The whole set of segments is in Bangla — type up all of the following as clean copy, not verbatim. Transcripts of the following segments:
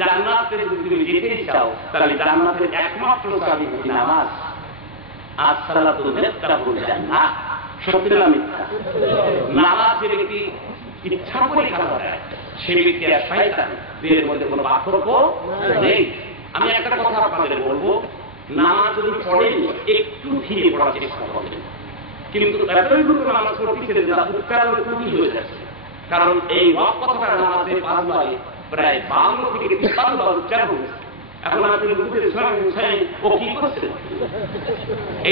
জান্নাতে যদি তুমি যেতেই চাও তাহলে জান্নাতের একমাত্র চাবি হচ্ছে নামাজ। আসসালাতু মিফতাহুল জান্নাহ। সত্য না মিথ্যা? নামাজ যে ব্যক্তি ইচ্ছা করে কাজা দেয় সে ব্যক্তি আর শয়তান, দুইয়ের মধ্যে কোনো পার্থক্য নেই। আমি একটা কথা আপনাদের বলবো, নামাজ যদি পড়েন একটু ধীরে পড়ার চেষ্টা করবেন, কিন্তু এতই দ্রুত নামাজ পড়তেছে যে উচ্চারণ ত্রুটি হয়ে যাচ্ছে। কারণ এই ওয়াক কথাটা নামাজে 5 বারে প্রায় 52 থেকে 53 বার উচ্চারণ হয়েছে। এখন আপনি বুঝতে ও কি করছে,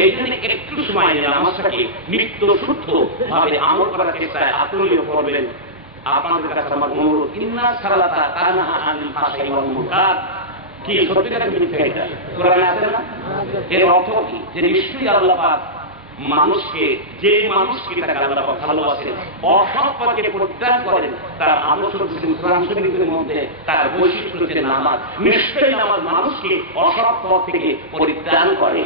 এই জন্য একটু সময় নিয়ে নামাজটাকে নিত্য শুদ্ধ ভাবে আমল করার চেষ্টায় আত্মনিয়োগ করবেন। আপনাদের কাছে আমার অনুরোধ, ইন্না সালাতা তানহা আনিল ফাহশাই ওয়াল মুনকার। কি সত্যিকারের মিথ্যা এটা কোরআনে আছে না? এর অর্থ কি? যে নিশ্চয়ই আল্লাহ পাক মানুষকে, যে মানুষকে তাকে আল্লাহ পাক ভালোবাসেন, অসৎ পথে পরিত্যাগ করেন, তার আদর্শ কোরআন শরীফের মধ্যে তার বৈশিষ্ট্য হচ্ছে নামাজ। নিশ্চয়ই নামাজ মানুষকে অসৎ পথ থেকে পরিত্যাগ করে।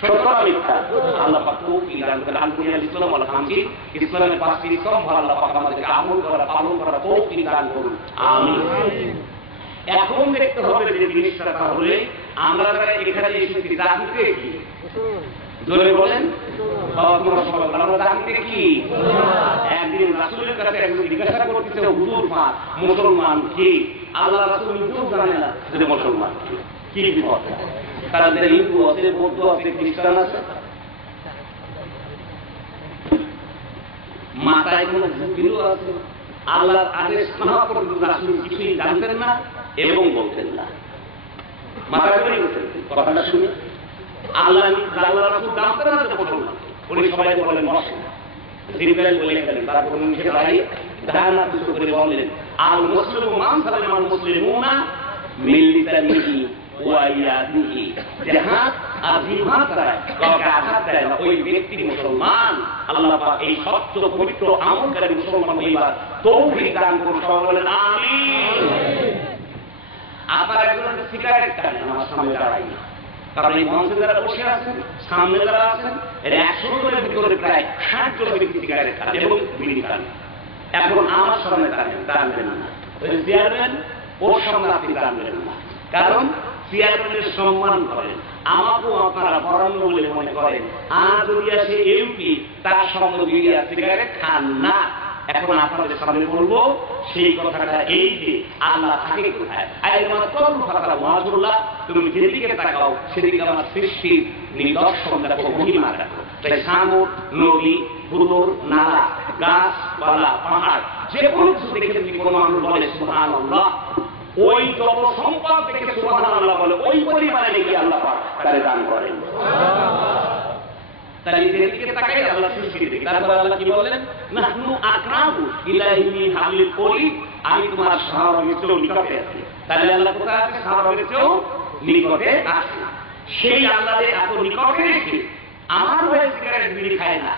সত্য না মিথ্যা? আল্লাহ পাক তৌফিক দান করেন। আল-বুনিয়ান ইসলাম ওয়াল হামদি, ইসলামের 5টি স্তম্ভ আল্লাহ পাক আমাদেরকে আমল করা, পালন করা তৌফিক দান করুন। আমিন। এখন দেখতে হবে যে জিনিসটা, তাহলে আমরা যারা এখানে এসেছি জানতে কি জোরে বলেন, আমরা জানতে কি? একদিন রাসূলের কাছে একজন জিজ্ঞাসা করতেছে, হুজুর মুসলমান কি? আল্লাহ রাসূল নিজেও জানে না যে মুসলমান কি বিপদ। তারা হিন্দু আছে, বৌদ্ধ আছে, খ্রিস্টান আছে, মাথায় কোনো ঝুঁকিও আছে। আল্লাহর আদেশ না পর্যন্ত রাসূল কিছুই জানতেন না এবং বলতেন না। মাথায় করে গেছেন কথাটা শুনে আল্লাহ রাসূল জানতেন না যে মুসলমান। উনি সবাই বলেন বসেন, সিরিয়াল বলে গেলেন। তারপর উনি সে দাঁড়িয়ে ধারণা কিছু করে বললেন, আল মুসলিমু মান সালামা আল মুসলিমুনা মিন লিসানিহি ওয়া ইয়াদিহি। যে হাত আর জিহ্বা দ্বারা কাউকে আঘাত দেয় না, ওই ব্যক্তি মুসলমান। আল্লাহ পাক এই সত্য পবিত্র আমলকারী মুসলমান হইবার তৌফিক দান করুন। সবাই বলেন আমিন। আপনারা একজন সিগারেট টানেন, আমার সামনে দাঁড়াই, কারণ এই মঞ্চে যারা বসে আছেন, সামনে যারা আছেন, এর 100 জনের ভিতরে প্রায় 60 জন ব্যক্তি সিগারেট খান এবং বিড়ি খান। এখন আমার সামনে টানবেন না, ওই চেয়ারম্যান ওর সামনে আপনি টানবেন না, কারণ চেয়ারম্যানের সম্মান করেন। আমাকেও আপনারা বরণ্য বলে মনে করেন। আর যদি আসে এমপি, তার সঙ্গে বিড়ি আর সিগারেট খান না। এখন আপনাদের সামনে বলবো সেই কথাটা, এই যে আল্লাহ থাকে কোথায়? তুমি যেদিকে তাকাও সেদিকে আমার সৃষ্টির নিদর্শন দেখো, মহিমা দেখো। তাই সাগর, নদী, পুকুর, নালা, গাছপালা, পাহাড়, যে কোনো কিছু দেখে যদি কোনো মানুষ বলে সুবহানাল্লাহ, ওই জল সম্পদ দেখে সুবহানাল্লাহ বলে, ওই পরিমাণে নাকি আল্লাহ পাক তারে দান করেন। তাই যেদিকে তাকাই আল্লাহ সৃষ্টি দেখি। তারপর আল্লাহ কি বললেন? নাহনু আকরাবু ইলাইহি মিন হাবলিল ওয়ারিদ। আমি তোমার শাহরগের চেয়েও নিকটে আছি। তাহলে আল্লাহ কোথায় আছে? শাহরগের চেয়েও নিকটে আছে। সেই আল্লাহকে এত নিকটে রেখে আমার হয়ে সিগারেট বিড়ি খায় না,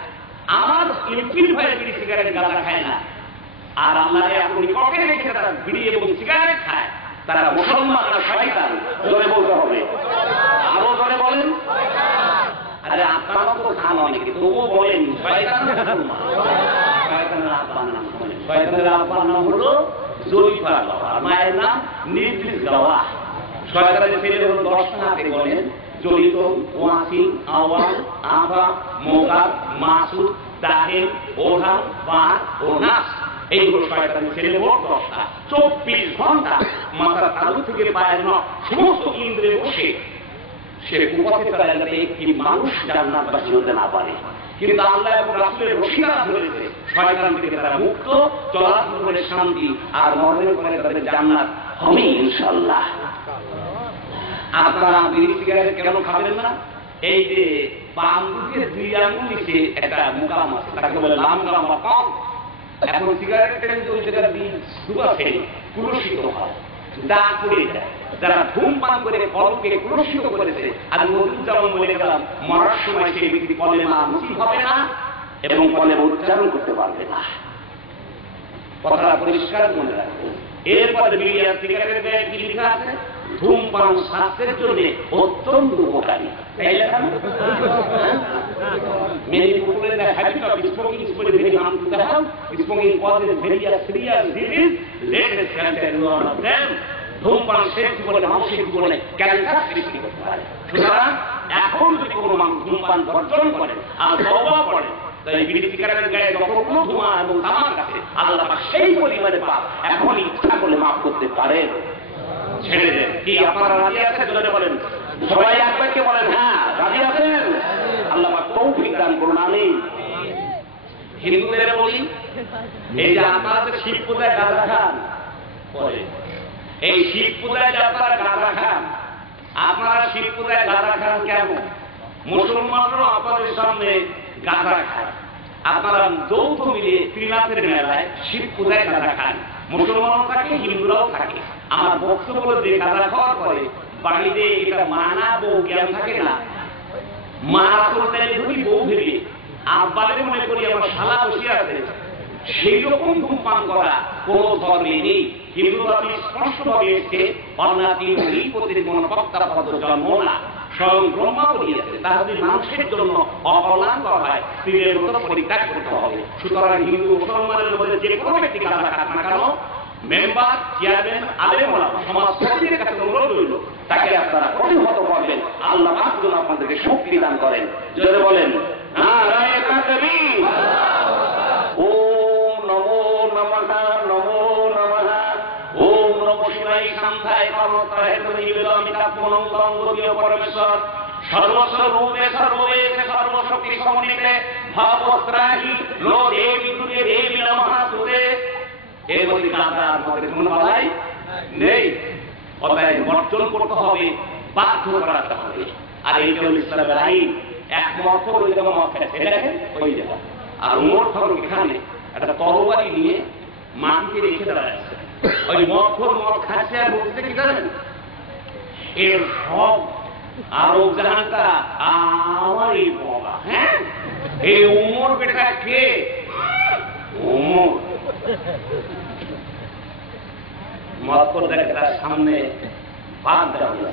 আমার এমপির হয়ে বিড়ি সিগারেট গাঁজা খায় না, আর আল্লাহকে এত নিকটে রেখে তারা বিড়ি এবং সিগারেট খায়, তারা মুসলমান না শয়তান? জোরে বলতে হবে, আরো জোরে বলেন। আরে আপনারা তো খান অনেকে, তবুও বলেন শয়তান মুসলমান। শয়তানের আব্বার নাম বলেন। শয়তানের আব্বার নাম হলো জরিফা গাওয়া, মায়ের নাম নির্দিষ্ট গাওয়া। শয়তানের ছেলে হলো 10টা হাতে বলেন, জড়িত, ওয়াসিল, আওয়াল, আফা, মোকাব, মাসুদ, তাহের, ওঢা, পার ও নাস। এইগুলো শয়তানের ছেলে মোট 10টা। 24 ঘন্টা মাথার তালু থেকে পায়ের নখ সমস্ত ইন্দ্রে বসে সে উপস্থিত করা যাতে একটি মানুষ জান্নাতবাসী হতে না পারে। কিন্তু আল্লাহ এবং রাসূলের রশিদা ধরেছে, শয়তান থেকে তারা মুক্ত, চলাচল করে শান্তি, আর মরণের পরে তাদের জান্নাত হবে ইনশাআল্লাহ। আপনারা বিড়ি সিগারেট কেন খাবেন না? এই যে বাম দিকে 2 আঙ্গুল নিচে একটা মুকাম আছে, তাকে বলে লামকাম বা কম। এখন সিগারেট কিন্তু ওই জায়গায় দুবাছে কুলুষিত হয়, দাগ পড়ে যায়। যারা ধূমপান করে কলকে কুলুষিত করেছে, আমি যেমন বলে গেলাম, মরার সময় সেই ব্যক্তি কলেমা নসিব হবে না এবং কলেমা উচ্চারণ করতে পারবে না। কথাটা পরিষ্কার মনে রাখবেন। এরপরে বিড়ি আর সিগারেটের গায়ে কি লেখা আছে? ধূমপান স্বাস্থ্যের জন্য অত্যন্ত উপকারী। তাই লেখা না? Many people in the habit of smoking is very harmful to the health. Smoking causes very serious disease. Latest cancer is one of them. ধূমপান শেষ জীবনে মানুষের জীবনে ক্যান্সার সৃষ্টি করতে পারে। সুতরাং এখন যদি কোনো মানুষ ধূমপান বর্জন করেন আর তওবা করেন, তাই বিড়ি সিগারেটের গায়ে যতগুলো ধোঁয়া এবং তামাক আছে আল্লাহ পাক সেই পরিমাণে পাপ এখন ইচ্ছা করলে মাফ করতে পারেন। ছেড়ে দেন। কি আপনারা রাজি আছেন? জোরে বলেন। সবাই একবারকে বলেন হ্যাঁ রাজি আছেন? আল্লাহ পাক তৌফিক দান করুন। আমিন। হিন্দুদের বলি, এই যে আপনারা যে শিব পূজায় গাঁজা খান, এই শিব পূজায় যে আপনারা গাঁজা খান, আপনারা শিব পূজায় গাঁজা খান কেন? মুসলমানরাও আপনাদের সামনে গাঁজা খায়, আপনারা যৌথ মিলিয়ে ত্রিনাথের মেলায় শিব পূজায় গাঁজা খান। মুসলমানও থাকে, হিন্দুরাও থাকে। আমার বক্তব্য হলো যে গাঁজা খাওয়ার পরে বাড়িতে এটা মানা বউ জ্ঞান থাকে না, মা আসলে ধরি বউ ভেবে আব্বারে মনে করি আমার শালা বসে আছে, সেই রকম ধূমপান করা কোন ধর্মে নেই। হিন্দু ধর্মে স্পষ্টভাবে এসছে অন্নাতি প্রতিদিন কোন বক্তার পদ জন্ম না, স্বয়ং ব্রহ্মা বলিয়েছে তা যদি মানুষের জন্য অকল্যাণকর হয় স্ত্রীর মতো পরিত্যাগ করতে হবে। সুতরাং হিন্দু মুসলমানের মধ্যে যে কোনো ব্যক্তি গাঁজা খাক না কেন, মেম্বার, চেয়ারম্যান, আলেম ওলামা, সমাজ সমিতির কাছে অনুরোধ রইল তাকে আপনারা প্রতিহত করবেন। আল্লাহ পাক যেন আপনাদেরকে শক্তি দান করেন। জোরে বলেন নারায়ে তাকবীর। ওম নমো নমঃ নমো নমঃ। ওম নমঃ শিবায় শান্তায় কর্মত্রায় নিবেদমিতাত্মনন্দীয় পরমেশ্বর সর্বস্বরূপে সর্ববেশে সর্বশক্তি সমন্বিতে ভাবত্রাহি লো দেবী তুতে দেবী নমঃ তুতে। এর মধ্যে গাঁজার মধ্যে কোনো বাধাই নেই। অতএব বর্জন করতে হবে, বাধ্য করাতে হবে। আর এই হল ইসলামের আইন। এক মত ওই জায়গা মত খেয়েছে দেখেন ওই জায়গা, আর মোট ধরুন এখানে একটা তরবারি নিয়ে মাটিতে রেখে দেওয়া আছে, ওই মত খাচ্ছে আর বলতে কি জানেন এর সব আরব জাহানটা আমারই বাবা। হ্যাঁ, এই উমর বেটা কে? উমর মত দেখে তার সামনে বাদ দেওয়া।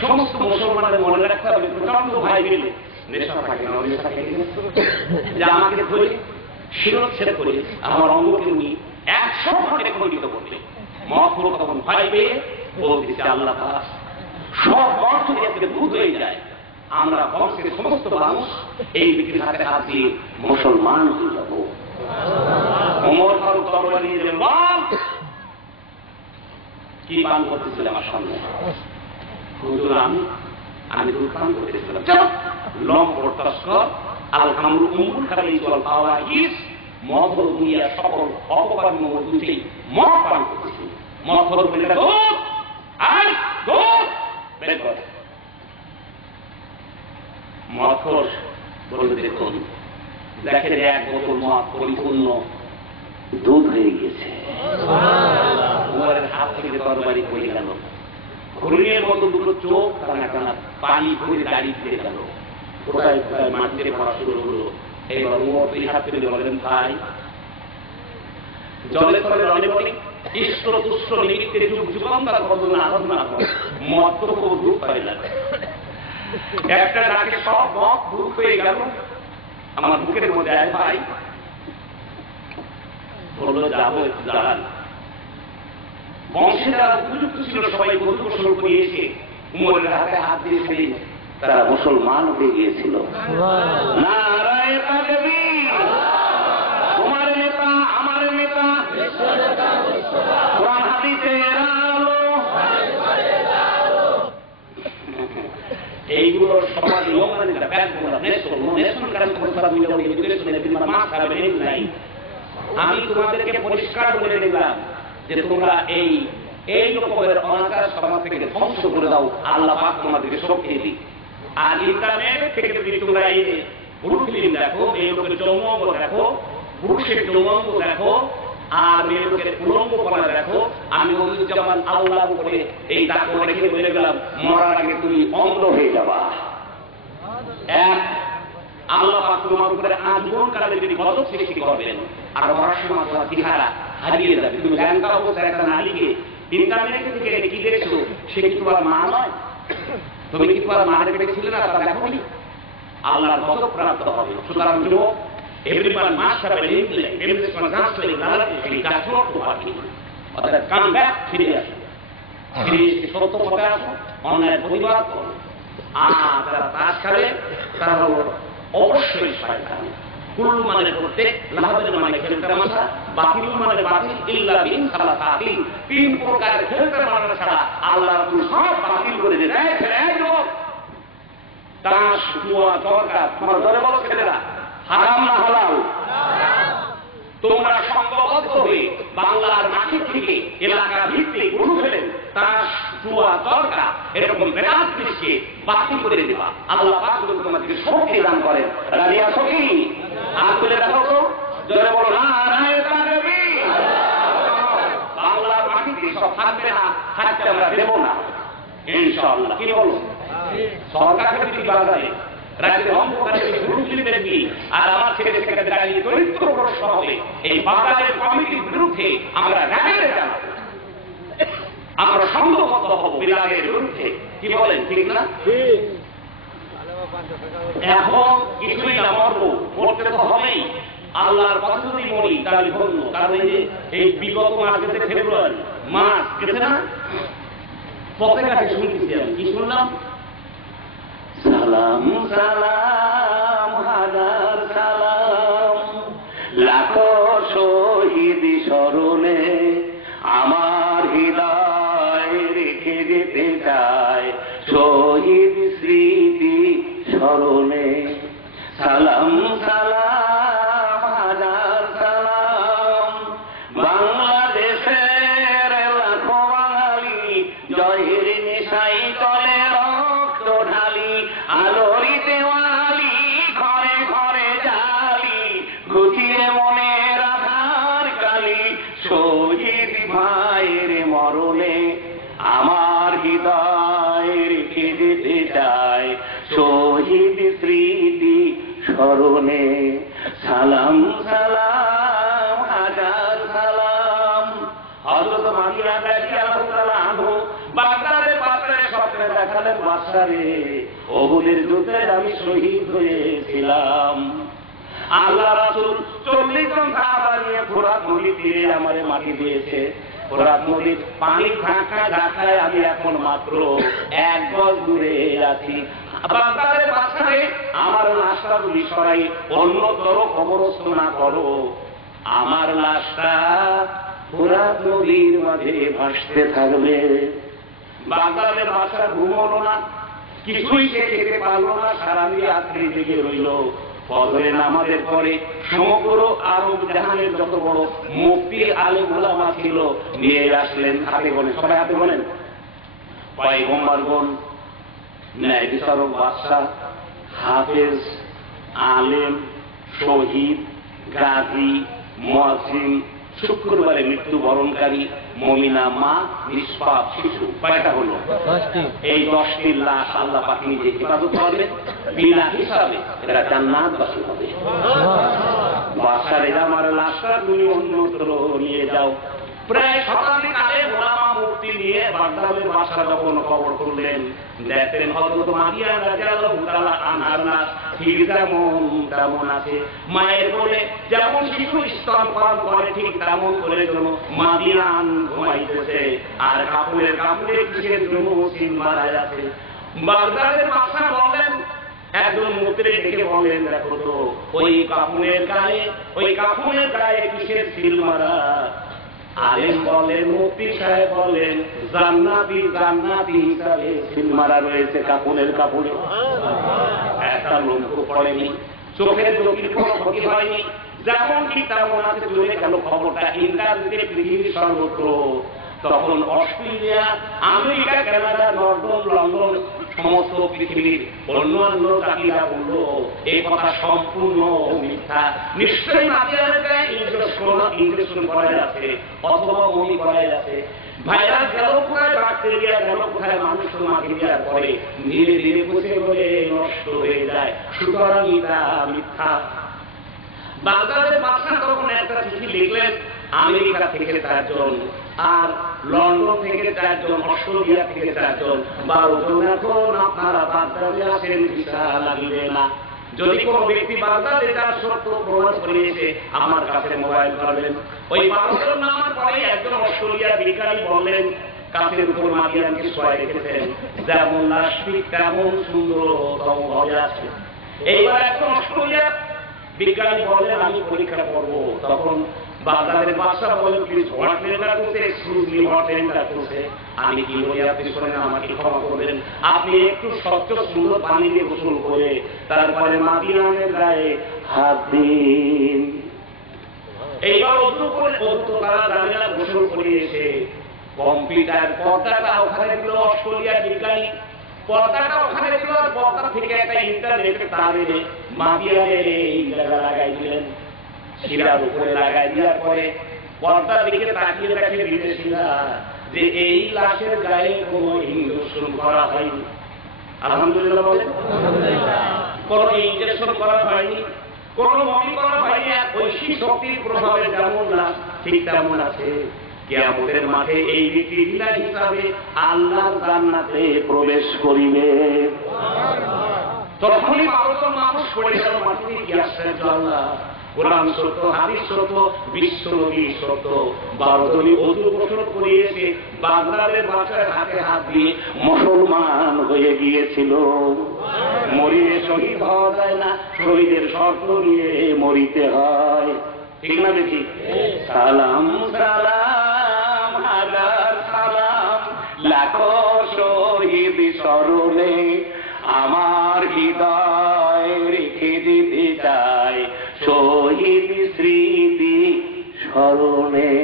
সমস্ত মুসলমানদের মনে রাখতে হবে প্রচন্ড ভাই মিলে নেশা থাকে না, নেশা থাকে যে আমাকে ধরে শিরোচ্ছেদ করে আমার অঙ্গকে উনি 100 ঘন্টা খণ্ডিত করবে। মত তখন ভয় পেয়ে বলতেছে আল্লাহ পাক সব বংশ থেকে ভূত হয়ে যায়, আমরা বংশের সমস্ত মানুষ এই ব্যক্তির হাতে হাত দিয়ে মুসলমান হয়ে যাব। ওমর ফারুক তরবারি নিয়ে বল কি পান করতেছিল আমার সামনে? হুজুর আমি দুঃখান করতেছিলাম। লম তস্কর আল খামরু উমুল খালি চল পাওয়া ইস মদ দুনিয়া সকল অপকর্ম দুটেই মদ পান করতেছি। মদ হল দুধ আর দুধ বের কর। মদ বলতে দেখুন, দেখেন এক বোতল মদ পরিপূর্ণ দুধ হয়ে গেছে। উমরের হাত থেকে তরবারি পড়ে গেল, হরিণের মতো দুটো চোখ টানা টানা পানি ভরে দাঁড়িয়ে ফিরে গেল, কোথায় কোথায় মাটিতে পড়া শুরু হলো। এবার উমর দুই হাত তুলে বলেন ভাই জলে তলে রনে বলি ইষ্ট তুষ্ট নিমিত্তে যুগ যুগান্তর বদনা আরাধনা মত তো খুব দুঃখ পাই না। একটা ডাকে সব মত দুঃখ হয়ে গেল আমার বুকের মধ্যে। আয় ভাই বললো যাবো একটু দাঁড়ান। বংশে যারা উপযুক্ত ছিল সবাই বধূ গোসল করিয়েছে, উমরের হাতে হাত দিয়েছে, তারা মুসলমান হয়ে গিয়েছিল। নারায়ে তাকবীর। তোমার নেতা আমার নেতা, কোরআন হাদিসের আলো, এইগুলো সমাজ নিয়ম মানে আমি তোমাদেরকে পরিষ্কার বলে দিলাম যে তোমরা এই রকমের অনাচার সমাজ থেকে ধ্বংস করে দাও, আল্লাহ পাক তোমাদেরকে শক্তি দিই। আর ইন্টারনেট থেকে যদি তোমরা এই পুরুষ ফিল্ম দেখো, মেয়ে লোকের যৌনাঙ্গ দেখো, পুরুষের যৌনাঙ্গ দেখো, আর মেয়ে লোকের উলঙ্গ করা দেখো, আমি যেমন আল্লাহর উপরে এই দাগ রেখে বলে গেলাম মরার আগে তুমি অন্ধ হয়ে যাবা। এক আল্লাহ পাক তোমার উপরে আজীবন কালে যদি গজব সৃষ্টি করবেন, আর মরার সময় তোমার চেহারা হারিয়ে যাবে। তুমি ল্যাংটা অবস্থায় একটা নারীকে ইন্টারনেট থেকে কি দেখছো, সে কি তোমার মা নয়? তুমি কি তোমার মায়ের পেটে ছিলে না, তা দেখোনি? আল্লাহর গজব প্রাপ্ত হবে। সুতরাং everyone must have an intellect. Everyone must have a knowledge. He does not work. অর্থাৎ কাম ব্যাক, ফিরে আসে। সত্য পথে আসো, অন্যায় প্রতিবাদ করো। আর যারা তাস খেলে তারা হলো অবশ্যই শয়তান। কুল্লু মানে প্রত্যেক, লাহাবের মানে খেলতে মাসা, বাতিল মানে বাতিল, ইল্লা বিন সালাসাতি, তিন প্রকার খেলতে মানা ছাড়া আল্লাহ রাসূল সব বাতিল করে দিয়েছে। তাস, জুয়া, চরকা, তোমরা ধরে বলো ছেলেরা, হারাম না হালাল? তোমরা সংঘবদ্ধ হয়ে বাংলার মাটি থেকে এলাকা ভিত্তিক গরু ফেলেন তাস, জুয়া, চরকা এরকম বেদাত জিনিসকে বাতিল করে দেবা। আল্লাহ পাক তোমাদেরকে শক্তি দান করেন। রাজি আছো কি? হাত তুলে দেখো তো, জোরে বলো নারায়ে তাকবীর। বাংলার মাটিতে সব থাকবে না, থাকতে আমরা দেব না ইনশাআল্লাহ। কি বলো? সরকারকে যদি বাজারে রাজ্যের অন্ধকারে গুরুজলি দেখবি আর আমার ছেলে থেকে দাঁড়িয়ে চরিত্রগ্রস্ত হবে, এই বাজারের কমিটির বিরুদ্ধে আমরা র্যাবের জানাবো, আমরা সংঘবদ্ধ হব বিরাগের বিরুদ্ধে। কি বলেন, ঠিক না? এখন কিছুই না, মরবো, মরতে তো হবেই। আল্লাহর কথা যদি মরি তাহলে ধন্য। কারণ এই বিগত মাস গেছে, ফেব্রুয়ারি মাস গেছে না, পথের কাছে শুনতেছি আমি, কি শুনলাম? সালাম সালাম হাজার সালাম, লাখো শহীদ স্মরণে আমার হৃদয় রেখে যেতে চায় শহীদ স্মৃতি স্মরণে। সালাম সালাম হাজার সালাম, বাংলাদেশের লাখো বাঙালি জয়ের নেশাই চলে রক্ত ঢালি, আলোরি দেওয়ালি ঘরে ঘরে জালি, ঘুচিয়ে মনের আধার কালি, শহীদ ভাইয়ের মরণে আমার হৃদয় রেখে যেতে চায় শহীদ স্মৃতি স্মরণে। সালাম সালাম হাজার সালাম। হযরত মারিয়া রাদিয়াল্লাহু তাআলা আনহু বাগদাদে পাত্রে স্বপ্নে দেখালেন, বাদশারে ওহুদের যুদ্ধে আমি শহীদ হয়েছিলাম। আল্লাহ রাসূল 40 জন সাহাবা নিয়ে ফোরাত নদীর তীরে আমারে মাটি দিয়েছে। ফোরাত নদীর পানির ধাক্কায় আমি এখন মাত্র 1 গজ দূরে আছি। বাগদাদের বাদশাহে আমার লাশটা তুমি সরাই অন্যতর কবরস্থ না করো, আমার লাশটা ফোরাত নদীর মাঝে ভাসতে থাকবে। বাগদাদের বাদশা ঘুমলো না, কিছুই সে খেতে পারলো না, সারা রাত্রি জেগে রইল। ফজরের নামাজের পরে সমগ্র আরব জাহানের যত বড় মুফতি আলেম উলামা ছিল নিয়ে আসলেন, হাতে গোনেন, সবাই হাতে গোনেন, পয়গম্বরগণ, ন্যায় বিচারক বাদশা, হাফেজ, আলেম, শহীদ, গাজী, মুয়াজ্জিন, শুক্রবারে মৃত্যুবরণকারী, মমিনা মা, নিষ্পাপ শিশু। কয়টা হলো? 10টি। এই 10টি লাশ আল্লাহ পাক নিজে হেফাজত করবেন বিনা হিসাবে, এরা জান্নাতবাসী হবে। বাদশার এরা আমার লাশটা তুমি অন্যত্র নিয়ে যাও। প্রায় শতাধিক আলেম ওলামা মুফতি নিয়ে বাগদাদের বাদশা যখন কবর করলেন, দেখলেন হযরত মারিয়া রাদিয়াল্লাহু তাআলা আনহার লাশ ঠিক যেমন তেমন আছে। মায়ের কোলে যেমন শিশু স্তনপান করে ঠিক তেমন করে যেন মাদিয়ান ঘুমাইতেছে, আর কাপড়ের কিসের জন্য সিন মারা আছে। বাগদাদের বাদশা বললেন, একজন মুফতি ডেকে বললেন, দেখো তো ওই কাফনের গায়ে কিসের সিল মারা? আলেম বলেন, মুফতি সাহেব বলেন, জান্নাতি হিসাবে সিল মারা রয়েছে কাফনের কাপড়ে। একটা লোক পড়েনি, চোখের চোখের কোনো ক্ষতি হয়নি, যেমন ঠিক তেমন আছে, চলে গেল খবরটা ইন্টারনেটে পৃথিবীর সর্বত্র। তখন অস্ট্রেলিয়া, আমেরিকা, কানাডা, লন্ডন সমস্ত পৃথিবীর অন্যান্য জাতিরা বলল এই কথা সম্পূর্ণ মিথ্যা, নিশ্চয়ই মাটিয়ানের গায়ে ইনজেকশন করা যাচ্ছে অথবা বমি করা যাচ্ছে। ভাইরাস গেল কোথায়, ব্যাকটেরিয়া গেল কোথায়, মানুষ তো মাটি দেওয়ার পরে ধীরে ধীরে পচে গলে নষ্ট হয়ে যায়, সুতরাং এটা মিথ্যা। বাগদাদের বাদশা তখন একটা চিঠি লিখলেন, আমেরিকা থেকে 4 জন, আর লন্ডন থেকে 4 জন, অস্ট্রেলিয়া থেকে 4 জন, 12 জন। এখন আপনারা বাগদাদে আসেন, ভিসা লাগবে না। যদি কোনো ব্যক্তি বাগদাদে যার সত্য প্রমাণ করিয়েছে আমার কাছে মোবাইল করবেন। ওই 12 জন নামার পরে একজন অস্ট্রেলিয়ার বিজ্ঞানী বললেন, কাছের উপর মাদিয়ানকে শোয়াই রেখেছেন, যেমন লাশ ঠিক তেমন সুন্দরতম ভাবে আছে। এইবার এখন অস্ট্রেলিয়া বিজ্ঞানী বলেন আমি পরীক্ষা করব, তখন বাগদাদের বাদশা বলেন please what letter to say, excuse me what letter to say. আমি কি বলি আপনি শোনেন, আমাকে ক্ষমা করবেন। আপনি একটু স্বচ্ছ সুন্দর পানি দিয়ে গোসল করে তারপরে মাদিয়ানের গায়ে হাত দিন। এইবার অজু করে অজু তারা জানেনা গোসল করে এসে কম্পিউটার পর্দাটা ওখানে দিল অস্ট্রেলিয়ার বিজ্ঞানী, পর্দাটা ওখানে দিল, পর্দা থেকে একটা ইন্টারনেটের তারে মাদিয়ানের এই জায়গা লাগাই দিলেন, শিরার উপরে লাগাই দেওয়ার পরে পর্দার দিকে তাকিয়ে দেখে বিদেশিরা যে এই লাশের গায়ে কোনো ইঞ্জেকশন করা হয়নি। আলহামদুলিল্লাহ বলেন, কোন ইঞ্জেকশন করা হয়নি, কোন মমি করা হয়নি। ঐশী শক্তির প্রভাবে যেমন লাশ ঠিক তেমন আছে। কিয়ামতের মাঠে এই ব্যক্তিরা হিসাবে আল্লাহর জান্নাতে প্রবেশ করিবে। তখনই মানুষ পড়ে গেল মাটিতে, কি আশ্চর্য আল্লাহ! কোরআন সত্য, হাদিস সত্য, বিশ্ব নবী সত্য। 12 জনই অজু গোসল করে এসে বাগদাদের বাদশার হাতে হাত দিয়ে মুসলমান হয়ে গিয়েছিল। মরিলে শহীদ হওয়া যায় না, শহীদের শর্ত নিয়ে মরিতে হয়, ঠিক না দেখি? সালাম সালাম হাজার সালাম, লাখো শহীদ স্মরণে আমার হৃদয় রেখে দিতে চাই শহীদ স্মৃতি স্মরণে।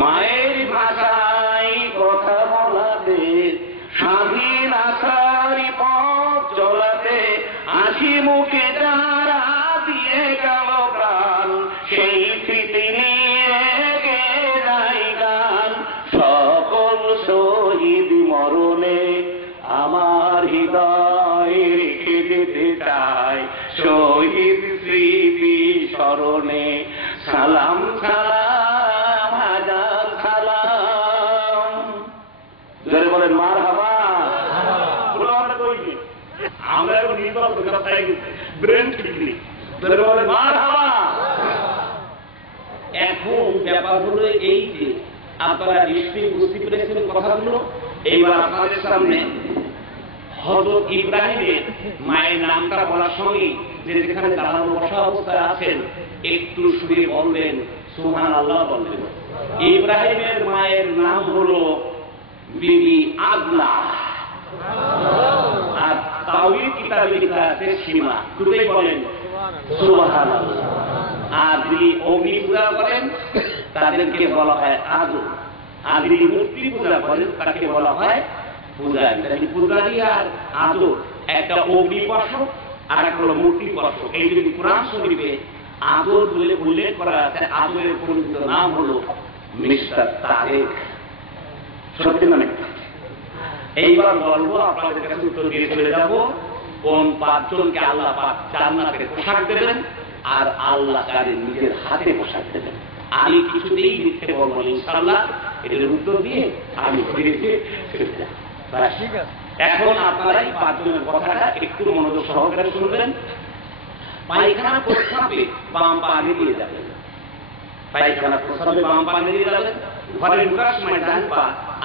মায়ের ভাষায় কথা বলাতে, স্বাধীন আশার পথ চলাতে, হাসি মুখে যারা দিয়ে গেল প্রাণ, সেই স্মৃতি নিয়ে গে যাই গান। সকল শহীদ মরণে আমার হৃদয় রেখে দিতে চাই শহীদ স্মৃতি স্মরণে। সালাম সালাম হাজার সালাম। যারা বলেন মারহাবা, আমরা ব্রেন ঠিকলি, বলেন মারহাবা। এখন ব্যাপার হলো এই যে আপনারা নিশ্চয়ই বুঝতে পেরেছেন কথাগুলো। এইবার আপনাদের সামনে হযরত ইব্রাহিমের মায়ের নামটা বলার সঙ্গে যে যেখানে দাঁড়ানো বসা অবস্থায় আছেন একটু শুনে বলবেন সুবহানাল্লাহ বলবেন। ইব্রাহিমের মায়ের নাম হলো বিবি আজলা, আর তাওহীদ কিতাবে লেখা আছে সীমা। দুটোই বলেন সুবহানাল্লাহ। আর যিনি অগ্নি পূজা করেন তাদেরকে বলা হয় আজু, আর যিনি মূর্তি পূজা করেন তাকে বলা হয় পূজারী। পূজারী আর আজু একটা অগ্নি উপাসক আর একটা হলো মূর্তি উপাসক। এই যদি কোরআন শরীফে আজর বলে উল্লেখ করা আছে, আজরের পরিচিত নাম হলো মিস্টার তারেক। সত্যি না? এইবার বলবো, আপনাদের কাছে উত্তর দিয়ে চলে যাব, কোন 5 জনকে আল্লাহ পাক জান্নাতের পোশাক দেবেন আর আল্লাহ কাদের নিজের হাতে পোশাক দেবেন। আমি কিছুতেই মিথ্যে বলবো ইনশাআল্লাহ। এটার উত্তর দিয়ে আমি ফিরেছি। এখন আপনারা এই 5 জনের কথাটা একটু মনোযোগ সহকারে শুনবেন। পায়খানা প্রস্রাবে বাম পা আগে দিয়ে যাবেন, পায়খানা প্রস্রাবে বাম পা আগে দিয়ে যাবেন। ঘরে ঢোকার সময় ডান পা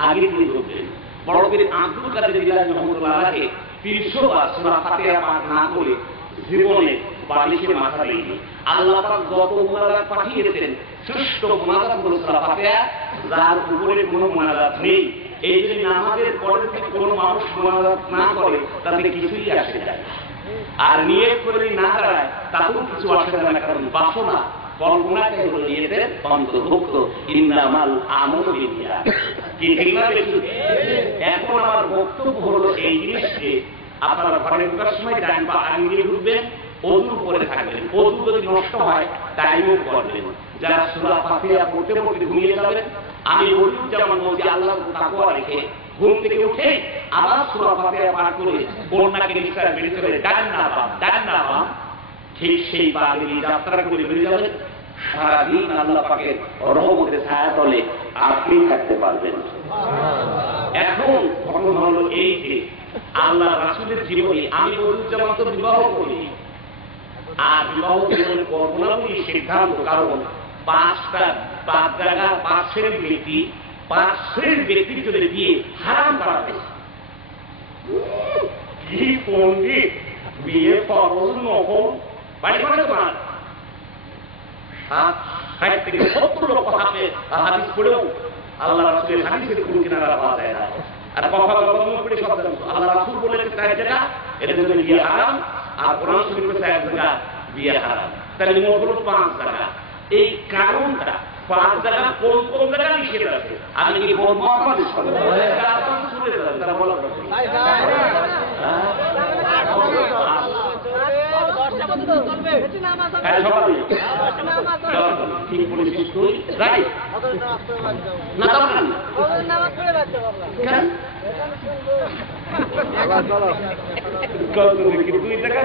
আগে দিয়ে ঢুকবেন। বড় পীর আব্দুল কাদের জিলানী রহমাতুল্লাহ আলাইহি 300 বার সূরা ফাতিহা পাঠ না করে জীবনে বালিশে মাথা দেয়নি। আল্লাহ পাক যত মুনাজাত পাঠিয়েছেন শ্রেষ্ঠ মুনাজাত হলো সূরা ফাতিহা, যার উপরে কোনো মুনাজাত নেই। এই যে নামাজের পরে যদি কোনো মানুষ মুনাজাত না করে তাতে কিছুই আসে যায়, আর নিয়ত করে না দাঁড়ায় তাতেও কিছু আসে যায় না, কারণ বাসনা কল্পনাটাই হলো নিয়তের অন্তর্ভুক্ত। ইন্নামাল আমালু বিন্নিয়াত, কি ঠিক না? এখন আমার বক্তব্য হলো এই জিনিসকে আপনারা ঘরে ঢোকার সময় ডান পা আগে দিয়ে ঢুকবেন, অজু করে থাকবেন। অজু যদি নষ্ট হয় টাইমও করবেন। যারা সূরা ফাতিহা পড়তে পড়তে ঘুমিয়ে যাবেন, আমি বলি যেমন বলছি আল্লাহর তাকওয়া রেখে ঘুম থেকে উঠে আবার সূরা ফাতিহা পাঠ করে কন্যাকে নিষ্ঠা বেরিয়ে চলে ডান না বাম, ঠিক সেই পা দিয়ে যাত্রা করে বেরিয়ে যাবেন। সারাদিন আল্লাহ পাকের রহমতের ছায়াতলে আপনি থাকতে পারবেন। এখন ঘটনা হলো এই যে আল্লাহ রাসূলের জীবনে আমি বলুজ্জামান তো বিবাহ করি, আর বিবাহ জীবনের কল্পনা করি সিদ্ধান্ত, কারণ 5 জায়গা 5 শ্রেণীর ব্যক্তি পাশের ব্যক্তির জন্য বিয়ে হারাম করা হয়েছে। কি পণ্ডিত, বিয়ে ফরজ নহল বাড়ি করে তোমার 60 থেকে 70 লক্ষ হাদিস পড়েও আল্লাহ রাসূলের হাদিসের কোন কিনারা পাওয়া যায় না। আর কথা পড়ে সব আল্লাহ রাসূল বলেছে 4 জায়গা এর জন্য বিয়ে হারাম, আর কোরআন শরীফে 4 জায়গা বিয়ে হারাম, তাহলে মোট হলো 5 জায়গা। এই কারণটা 5 জায়গা কোন কোন জায়গা নিষেধ আছে আমি কি বলবো আপনাদের সামনে শুনে যাবেন তারা বলা ঠিক বলেছিস তুই, রাইট না? তুই দেখা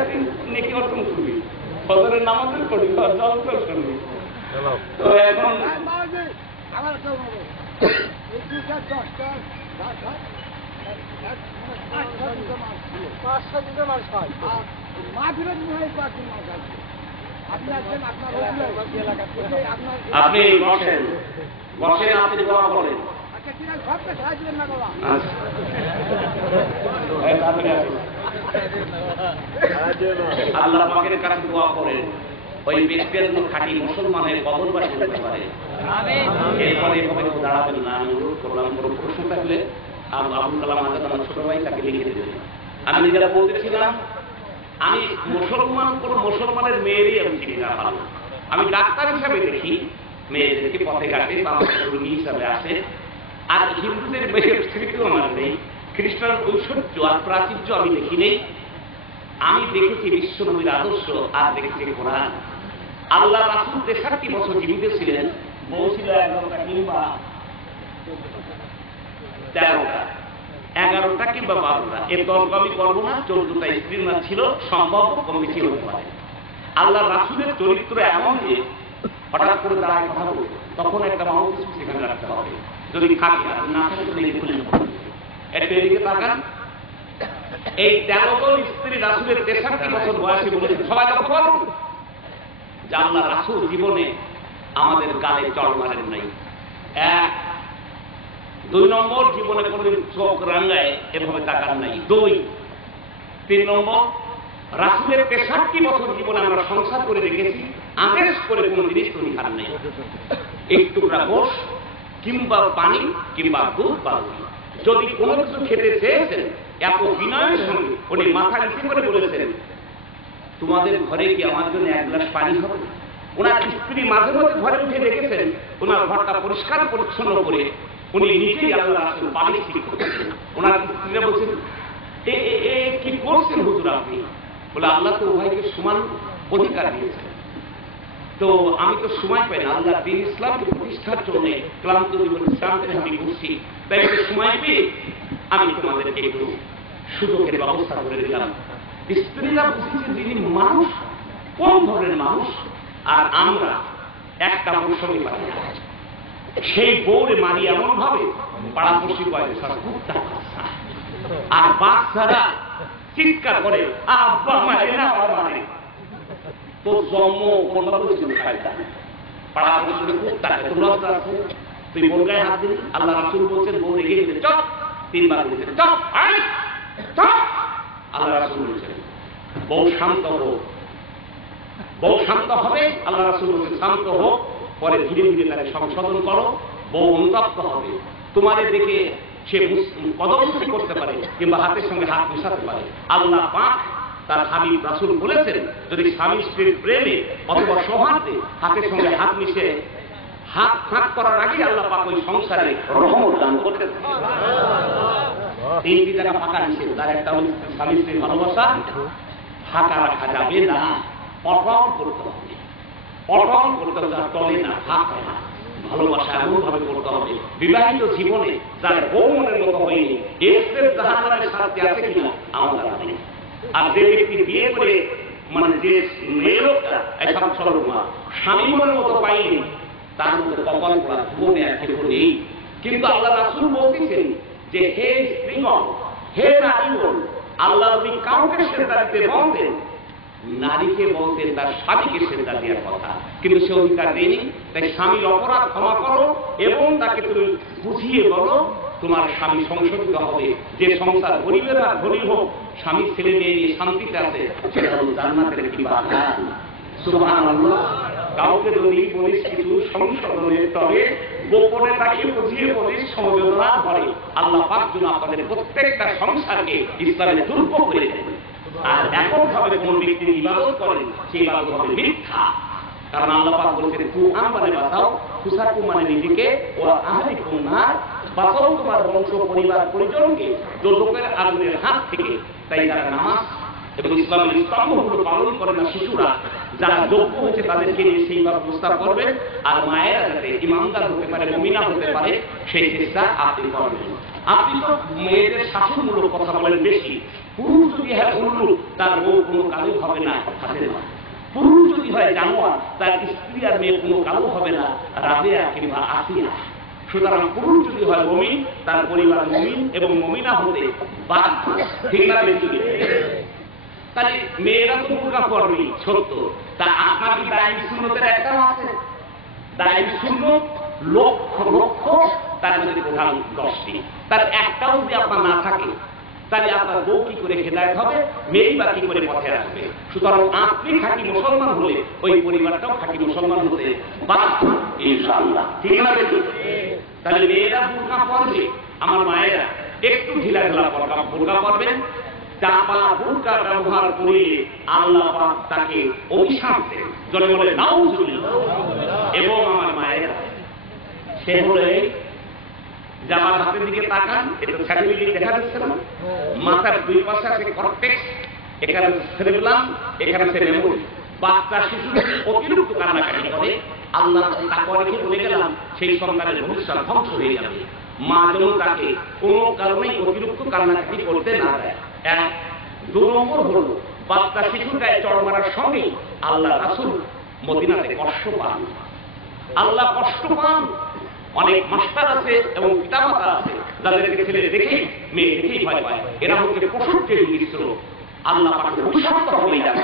নাকি অর্থন করবি ফজরের নামাজের পড়ি শুনবি। তো এখন আপনি বসেন বসেন, আপনি দোয়া করেন। আল্লাহ পাকের কাছে দোয়া করেন ওই ব্যক্তির জন্য খাঁটি মুসলমানের কবরবাসী হতে পারে। এরপরে এভাবে দাঁড়াবেন না, আমি অনুরোধ করলাম। কোনো প্রশ্ন থাকলে আবুল কালাম আজাদ আমার ছোট ভাই তাকে লিখে দেবেন। আমি যারা বলতেছিলাম, আমি মুসলমান কোন মুসলমানের মেয়েরই আমি চিনি না ভালো। আমি ডাক্তার হিসাবে দেখি মেয়েদেরকে পথে ঘাটে বা রোগী হিসাবে আসে। আর হিন্দুদের মেয়ের স্মৃতিও আমার নেই, খ্রিস্টান ঐশ্বর্য আর প্রাচুর্য আমি দেখি নেই। আমি দেখেছি বিশ্বনবীর আদর্শ আর দেখেছি কোরআন। আল্লাহ রাসূল 63 বছর জীবিত ছিলেন, বউ ছিল 11টা কিংবা 13টা, 11টা কিংবা 12টা। এর তর্ক আমি করবো না। 14টা স্ত্রী না ছিল, সম্ভব কম বেশি হতে পারে। আল্লাহ রাসূলের চরিত্র এমন যে হঠাৎ করে দাঁড়ায় কথা বলবে, তখন একটা মানুষ সেখানে রাখতে হবে। যদি থাকে আর না থাকে একটু এদিকে তাকান। এই 13 জন স্ত্রী রাসূলের 63 বছর বয়সে বলেছেন, সবাই লক্ষ্য করুন যে আল্লাহ রাসূল জীবনে আমাদের গালে চড় মারেন নাই। 1 2 নম্বর, জীবনে কোনদিন চোখ রাঙ্গায় এভাবে তাকান নাই। 2 3 নম্বর, রাসূলের 63 বছর জীবনে আমরা সংসার করে রেখেছি, আদেশ করে কোন জিনিস তৈরি খান নাই। একটু টুকরা গোশ কিংবা পানি কিংবা দুধ বা যদি কোনো কিছু খেতে চেয়েছেন, এত বিনয়ের সঙ্গে উনি মাথা নিচে করে বলেছেন, তোমাদের ঘরে কি আমার জন্য 1 গ্লাস পানি হবে? ওনার স্ত্রী মাঝে মাঝে ঘরে উঠে দেখেছেন ওনার ঘরটা পরিষ্কার পরিচ্ছন্ন করে উনি নিজেই আল্লাহ রাসূল পানি ঠিক করতেছেন। ওনার স্ত্রীরা বলছেন, কি করছেন হুজুর আপনি? বলে, আল্লাহ তো উভয়কে সমান অধিকার দিয়েছেন, তো আমি তো সময় পাই না। আল্লাহ দ্বীন ইসলামকে প্রতিষ্ঠার জন্য ক্লান্ত জীবন ইসলামকে আমি ঘুরছি, তাই একটু সময় পেয়ে আমি তোমাদেরকে একটু সুযোগের ব্যবস্থা করে দিলাম। স্ত্রীরা বুঝেছে যিনি মানুষ কোন ধরনের মানুষ, আর আমরা একটা প্রসঙ্গে পাই না। সেই বউরে মারি এমন ভাবে পাড়াপড়শি কয়েক আর বাচ্চারা চিৎকার করে, আব্বা মারে না মানে তো জন্ম কোনটা বলছিল পাড়াপড়শি খুব তাকে তোমরা আছে। তুই বোন গায়ে হাত দিলি, আল্লাহ রাসূল বলছেন বউ রেগে গেলে চপ 3 বার বলেছেন চপ চপ। আল্লাহ রাসূল বলছেন বউ শান্ত হোক, বউ শান্ত হবে। আল্লাহ রাসূল বলছেন শান্ত হোক, পরে ধীরে ধীরে তাকে সংশোধন করো। বউ অনুতপ্ত হবে, তোমাদের দেখে সে কদমসি করতে পারে কিংবা হাতের সঙ্গে হাত মেশাতে পারে। আল্লাহ পাক তার হাবিব রাসূল বলেছেন, যদি স্বামী স্ত্রীর প্রেমে অথবা সৌহার্দ্যে হাতের সঙ্গে হাত মিশে হাত ফাঁক করার আগে আল্লাহ পাক ওই সংসারে রহমত দান করতে থাকে। 3টি জায়গা ফাঁকা নিষেধ, তার একটা হল স্বামী স্ত্রীর ভালোবাসা, ফাঁকা রাখা যাবে না, অটল করতে হবে। অটল করতে হবে, টলে না, ফাঁক হয় না। ভালোবাসা এমন ভাবে করতে হবে বিবাহিত জীবনে যার বউ মনের মতো হয়নি, এর জাহান্নামের শাস্তি আছে কিনা আমার জানা নেই। আর যে ব্যক্তি বিয়ে করে যে মেয়ে লোকটা এখন সর্বমা স্বামী মনের মতো পাইনি, তার মধ্যে কপাল করা জীবনে একেবারে নেই। কিন্তু আল্লাহ রাসূল বলতেছেন যে হে স্ত্রীগণ, হে নারীগণ, আল্লাহ যদি কাউকে সেজদা দিতে বলেন নারীকে বলতেন তার স্বামীকে সেজদা দেওয়ার কথা, কিন্তু সে অধিকার দেয়নি। তাই স্বামীর অপরাধ ক্ষমা করো এবং তাকে তুমি বুঝিয়ে বলো তোমার স্বামী সংশোধিত হবে। যে সংসার গরিবের আর ধনী হোক, স্বামী ছেলে মেয়ে নিয়ে শান্তিতে আছে, সেটা হল জান্নাতের একটি বাগান। সুবহানাল্লাহ। কাউকে যদি বলিস কিছু সংশোধনের, তবে গোপনে তাকে বুঝিয়ে বলিস সমবেদনা করে, আল্লাহ পাক যেন আপনাদের প্রত্যেকটা সংসারকে ইসলামে দুর্গ করে দেন। আর এককভাবে কোন ব্যক্তির ইবাদত করেন, সেই ইবাদত হবে মিথ্যা। কারণ আল্লাহ পাক বলেছেন কুরআন মানে বাঁচাও, কুসাকু মানে নিজেকে, ও আহলিকুম নার, বাঁচাও তোমার বংশ পরিবার পরিজনকে দোজখের আগুনের হাত থেকে। তাই যারা নামাজ এবং ইসলামের স্তম্ভগুলো পালন করে না শিশুরা, যারা যোগ্য হয়েছে তাদেরকে নিয়ে সেইভাবে প্রস্তাব করবেন। আর মায়েরা যাতে ইমানদার হতে পারে, মুমিনা হতে পারে, সেই চেষ্টা আপনি করবেন। আপনি তো মেয়েদের শাসনমূলক কথা বলেন বেশি। পুরুষ যদি হয় উল্লু, তার বউ কোনো কালো হবে না হাতে না। পুরুষ যদি হয় জানোয়ার, তার স্ত্রী আর মেয়ে কোনো কালো হবে না রাবেয়া কিংবা আসিয়া। সুতরাং পুরুষ যদি হয় মুমিন, তার পরিবার মুমিন এবং মুমিনা হতে বাধ্য। ঠিক না বেশি? তাহলে মেয়েরা তো বোরকা পরবেই, সত্য। তা আপনার কি দায়ী সুন্নতের একটাও আছে? দায়ী সুন্নত লক্ষ লক্ষ, তার মধ্যে প্রধান 10টি, তার একটাও যদি আপনার না থাকে, তাহলে আপনার বউ কি করে হেদায়েত হবে, মেয়ে বা কি করে পথে আসবে? সুতরাং আপনি খাঁটি মুসলমান হলে ওই পরিবারটাও খাঁটি মুসলমান হতে বাধ্য ইনশাআল্লাহ। ঠিক না বেশি? তাহলে মেয়েরা বোরকা পরবে, আমার মায়েরা একটু ঢিলা ঢালা বোরকা পরবেন। চাপা বোরকা ব্যবহার করলে আল্লাহ পাক তাকে অভিশাপ দেন, জনে বলে নাউজুবিল্লাহ। এবং আমার মায়েরা, সে হলে জামার হাতের দিকে তাকান, এটা স্যাটেলাইট দেখা যাচ্ছে না? মাথার দুই পাশে আছে কর্টেক্স, এখানে সেরেব্রাম, এখানে মেমোরি। বাচ্চা শিশু অতিরিক্ত কান্নাকাটি করে, আল্লাহ তাকওয়া রেখে বলে গেলাম সেই সন্তানের ভবিষ্যৎ ধ্বংস হয়ে যাবে। মা যেন তাকে কোনো কারণেই অতিরিক্ত কান্নাকাটি করতে না দেয়। 2 নম্বর হল বাচ্চা শিশুর গায়ে চড় মারার সঙ্গে আল্লাহ রাসূল মদিনাতে কষ্ট পান। আল্লাহ কষ্ট পান। অনেক মাস্টার আছে এবং পিতামাতা আছে যাদেরকে ছেলে দেখে মেয়ে দেখেই ভয় পায়। এরা হচ্ছে পশুর চেয়ে নিকৃষ্ট। আল্লাহ পাকের অভিশপ্ত হয়ে যাবে।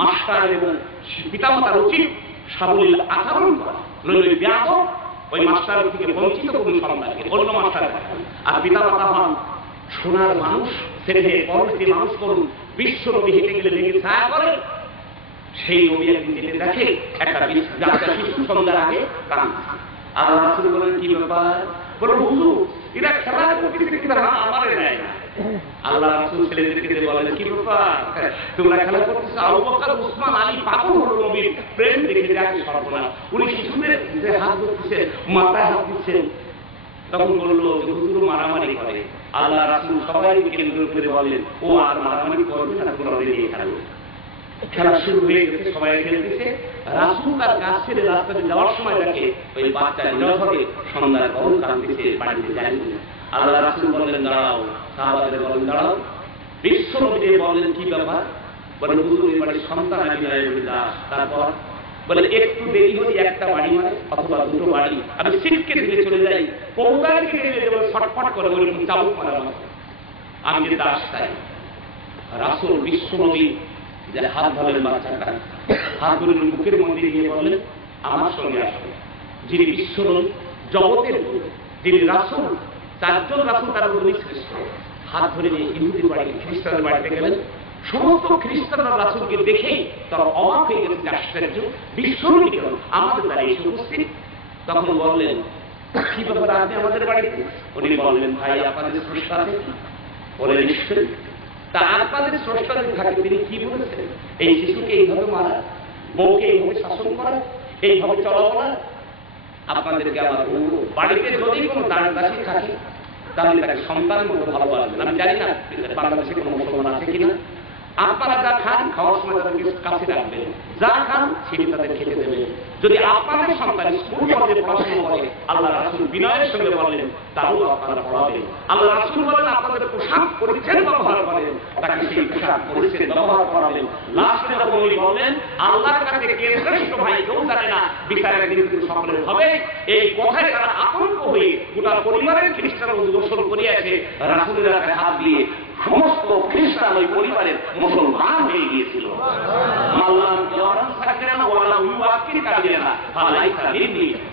মাস্টার এবং পিতামাতার উচিত সাবলীল আচরণ করা, নইলে ব্যাধ ওই মাস্টার থেকে বঞ্চিত করুন সন্তানকে, অন্য মাস্টার। আর পিতামাতা হন সোনার মানুষ, ছেলে পরবর্তী মানুষ করুন। বিশ্ব নবী হেঁটে গেলে লেগে ছায়া করে, সেই নবী একদিন যেতে দেখে একটা বাচ্চা শিশু সন্ধ্যার আগে কাঁদছে। আল্লাহ রাসূল বলেন কি ব্যাপার? বলে হুজুর এরা খেলা করতেছে কিনা আমারে নেয় না। আল্লাহ রাসূল ছেলেদেরকে বলেন কি ব্যাপার, তোমরা খেলা করতেছো? আবু বকর উসমান আলী পাগল হলো নবীর প্রেম দেখে যাকে সর্বনাশ। উনি শিশুদের যে হাত ধরতেছেন, মাথায় হাত দিচ্ছেন। তখন বললো হুজুর মারামারি করে। আল্লাহ রাসূল সবাইকে কেন্দ্র করে বলেন ও আর মারামারি করবে না, তোমরা নিয়ে খেলো। খেলা শুরু হয়ে গেছে, সবাই খেলতেছে। রাসূল তার কাছ ছেড়ে রাস্তাতে যাওয়ার সময় দেখে ওই বাচ্চা নিরধরে সন্ধ্যার গরম কাঁদতেছে, বাড়িতে যায়নি। আল্লাহ রাসূল বললেন দাঁড়াও, সাহাবাদের বলেন দাঁড়াও। বিশ্ব নবী বললেন কি ব্যাপার? বলেন হুজুর এই বাড়ির সন্তান আমি দাস। তারপর বলে একটু দেরি হলে একটা বাড়ি মারে অথবা 2টো বাড়ি, আমি সিটকে দিলে চলে যাই, কৌদারিকে দিলে যেমন ছটফট করে ওইরকম চাবুক মারা মানুষ। আমি যে দাস চাই। রাসূল বিশ্ব নবী যে হাত ধরলেন বাচ্চাটা, হাত ধরে মুখের মধ্যে গিয়ে বললেন আমার সঙ্গে আসবে। যিনি বিশ্ব নবী, জগতের যিনি রাসূল, 4 জন রাসূল তারা উনি শ্রেষ্ঠ। হাত ধরে নিয়ে ইহুদির বাড়ি খ্রিস্টানের বাড়িতে গেলেন। সমস্ত খ্রিস্টানরা রাসূলকে দেখেই তারা অবাক হয়ে গেছে, আশ্চর্য বিশ্ব নবী কেন আমাদের দ্বারা এসে উপস্থিত। তখন বললেন কি ব্যাপার আপনি আমাদের বাড়িতে? উনি বললেন ভাই আপনাদের স্রষ্টা আছে? বলে নিশ্চয়ই। তা আপনাদের স্রষ্টা যদি থাকে তিনি কি বলেছেন? এই শিশুকে এইভাবে মারা, বউকে এইভাবে শাসন করা, এইভাবে চলাবলা। আপনাদেরকে আমার বাড়িতে যদি কোনো দাসী থাকে তাহলে তাকে সন্তানের মতো ভালোবাসবেন। আমি জানি না বাংলাদেশে কোনো মুসলমান আছে কিনা। আপনারা যা খান খাওয়ার সময় তাদেরকে কাছে রাখবেন, যা খান সেটি তাদের খেতে দেবেন। যদি আপনাদের সন্তান স্কুল কলেজে পড়াশোনা করে, আল্লাহ রাসূল বিনয়ের সঙ্গে বলেন তাও আপনারা পড়াবেন। আল্লাহ রাসূল বলেন আপনাদের পোশাক পরিচ্ছদ ব্যবহার করেন, তাকে সেই পোশাক পরিচ্ছদ ব্যবহার করাবেন। লাস্টে উনি বলেন আল্লাহর কাছে কে শ্রেষ্ঠ ভাই কেউ জানে না, বিচারের দিন কিন্তু সকলের হবে। এই কথায় তারা আতঙ্ক হয়ে গোটা পরিবারের খ্রিস্টান গোসল করিয়াছে, রাসূলের হাতে হাত দিয়ে সমস্ত খ্রিস্টান ওই পরিবারের মুসলমান হয়ে গিয়েছিল।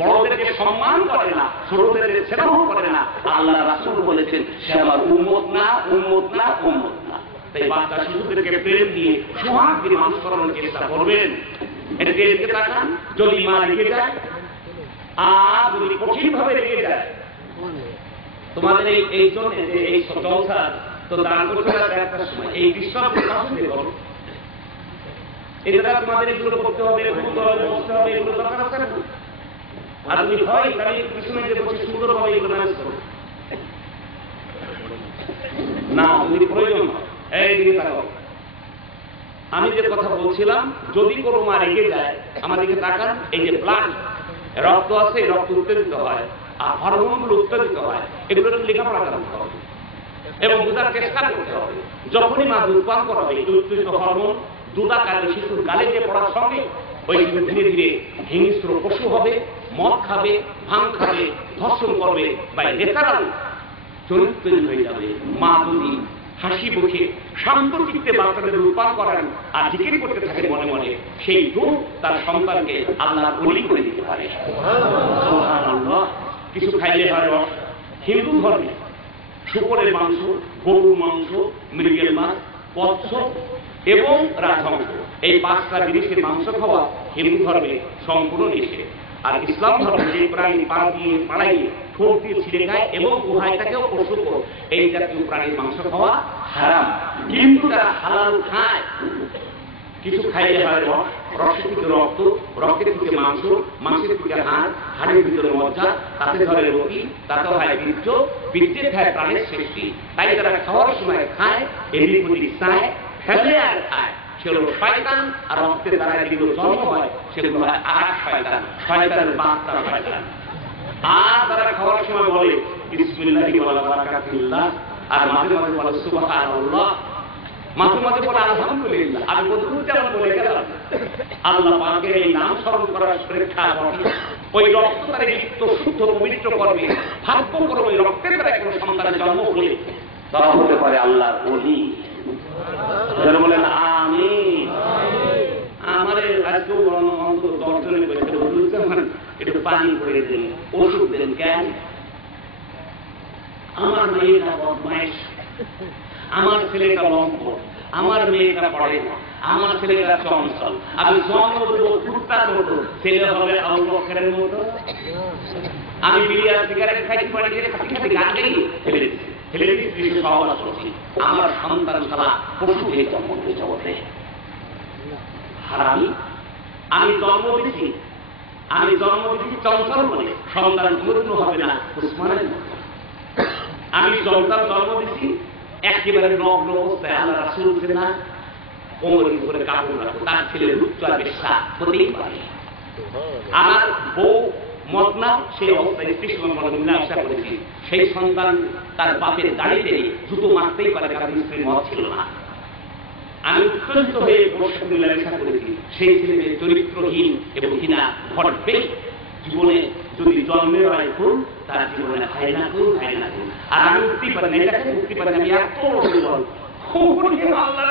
বড়দেরকে সম্মান করে না, ছোটদের স্নেহ করে না। আল্লাহ রাসূল বলেছেন সে আমার উম্মত না, উম্মত না, উম্মত না। তাই বাচ্চা শিশুদেরকে প্রেম দিয়ে সোহাগ দিয়ে মানুষ করানোর চেষ্টা করবেন। এদিকে তাকান, যদি মা রেগে যায় আর যদি কঠিন ভাবে রেগে যায়, তোমাদের এই জন্য যে এই জলসা তো দান করতে একটা সময় এই বিশ্রাম করো, এটা তোমাদের এগুলো করতে হবে, বসতে হবে, এগুলো দরকার আছে না? আর যদি হয় তাহলে পিছনে যে বসে সুন্দরভাবে এগুলো ম্যানেজ করো না, যদি প্রয়োজন হয়। এই দিকে তাকাও, আমি যে কথা বলছিলাম, যদি কোনো মা রেগে যায়, আমাদেরকে তাকান, এই যে ব্লাড রক্ত আছে, রক্ত উত্তেজিত হয় আর হরমোনগুলো উত্তেজিত হয়, এগুলো লেখাপড়া করতে হবে এবং বোঝার চেষ্টা করতে হবে। যখনই মা দুধ পান করা হবে, উত্তেজিত হরমোন দুধাকারে শিশুর গালে যে পড়ার সঙ্গে ওই ধীরে ধীরে হিংস্র পশু হবে, মদ খাবে, ভাঙ খাবে, ধর্ষণ করবে বা নেতারাল চরিত্র হয়ে যাবে। মা যদি হাসি মুখে শান্ত চিত্তে বাচ্চাদের রূপান করেন আর জিকির করতে থাকেন মনে মনে, সেই রূপ তার সন্তানকে আল্লাহ বলি করে দিতে পারে। সুবহানাল্লাহ। কিছু খাইলে হয় রস। হিন্দু ধর্মে শুকরের মাংস, গরুর মাংস, মৃগের মাছ, মৎস্য এবং রাজহংস, এই 5টা জিনিসের মাংস খাওয়া হিন্দু ধর্মে সম্পূর্ণ নিষেধ। আর ইসলাম ধর্মে যে প্রাণী পা দিয়ে পাড়াইয়ে ঠোঁট দিয়ে ছিঁড়ে খায় এবং গুহায় থাকেও পশু, এই জাতীয় প্রাণীর মাংস খাওয়া হারাম। কিন্তু তারা হালাল খায়। কিছু খাইলে হয় রস, রসের ভিতরে রক্ত, রক্তের ভিতরে মাংস, মাংসের ভিতরে হাড়, হাড়ের ভিতরে মজ্জা, তাতে ধরে রুটি, তাতে হয় বীর্য, বীর্যের খায় প্রাণের সৃষ্টি। তাই তারা খাওয়ার সময় খায়, এদিক ওদিক চায়, ফেলে আর খায়, সেগুলো শয়তান। আর রক্তের দ্বারা যেগুলো জন্ম হয় সেগুলো হয় আর শয়তান, শয়তানের বাচ্চা শয়তান। আর তারা খাওয়ার সময় বলে বিসমিল্লাহি ওয়া বারাকাতুল্লাহ, আর মাঝে মাঝে বলে সুবহানাল্লাহ, মাঝে মাঝে বলে আলহামদুলিল্লাহ। আমি বলতে যেমন বলে গেলাম, আল্লাহ পাকের এই নাম স্মরণ করার প্রেক্ষাপটে ওই রক্ত তারা লিপ্ত শুদ্ধ পবিত্র করবে। ভাগ্য করবে ওই রক্তের দ্বারা কোনো সন্তানের জন্ম হলে তারা হতে পারে আল্লাহর ওলি। যারা বলেন আমিন। আমাদের আজকেও অন্তত 10 জনের বলতে একটু পানি করে দেন, ওষুধ দেন। কেন? আমার মেয়েটা বদমাইশ, আমার ছেলেটা লম্ব, আমার মেয়েটা পড়ে না, আমার ছেলেটা চঞ্চল, আমি জন্ম দেবো কুত্তার মতো, ছেলে হবে আবু বকরের মতো। আমি বিড়ি আর সিগারেট খাইতে পারি, গানটাই ফেলে দিচ্ছি, ফেলে দিচ্ছি সহবাস করছি। আমার সন্তান ছাড়া পশু হয়ে জন্ম দিয়ে জগতে হারামি। আমি জন্ম দিচ্ছি চঞ্চল বলে, সন্তান পূর্ণ হবে না উসমানের মতো। আমি সন্তান জন্ম দিচ্ছি একেবারে নগ্ন অবস্থায়, আল্লাহ রাসূল ছিলেন না কোমরের উপরে কাপড় রাখো, তার ছেলে লুচ্চা বেশ্যা হতেই পারে। আমার বউ মদনা সেই অবস্থায় স্ত্রীর সঙ্গে মিলামেশা করেছি, সেই সন্তান তার বাপের গাড়িতে জুতো মারতেই পারে, কারণ স্ত্রীর মদ ছিল না। আমি উত্তেজিত হয়ে ওর সাথে মিলামেশা করেছি, সেই ছেলে চরিত্রহীন এবং হীনা ঘটবে। জীবনে যদি জন্মের হয় ভুল, তার জীবনে হয় না ভুল। আর আমি উঠতেই পারি না, এটাকে উঠতে পারি না। আমি এত আল্লাহ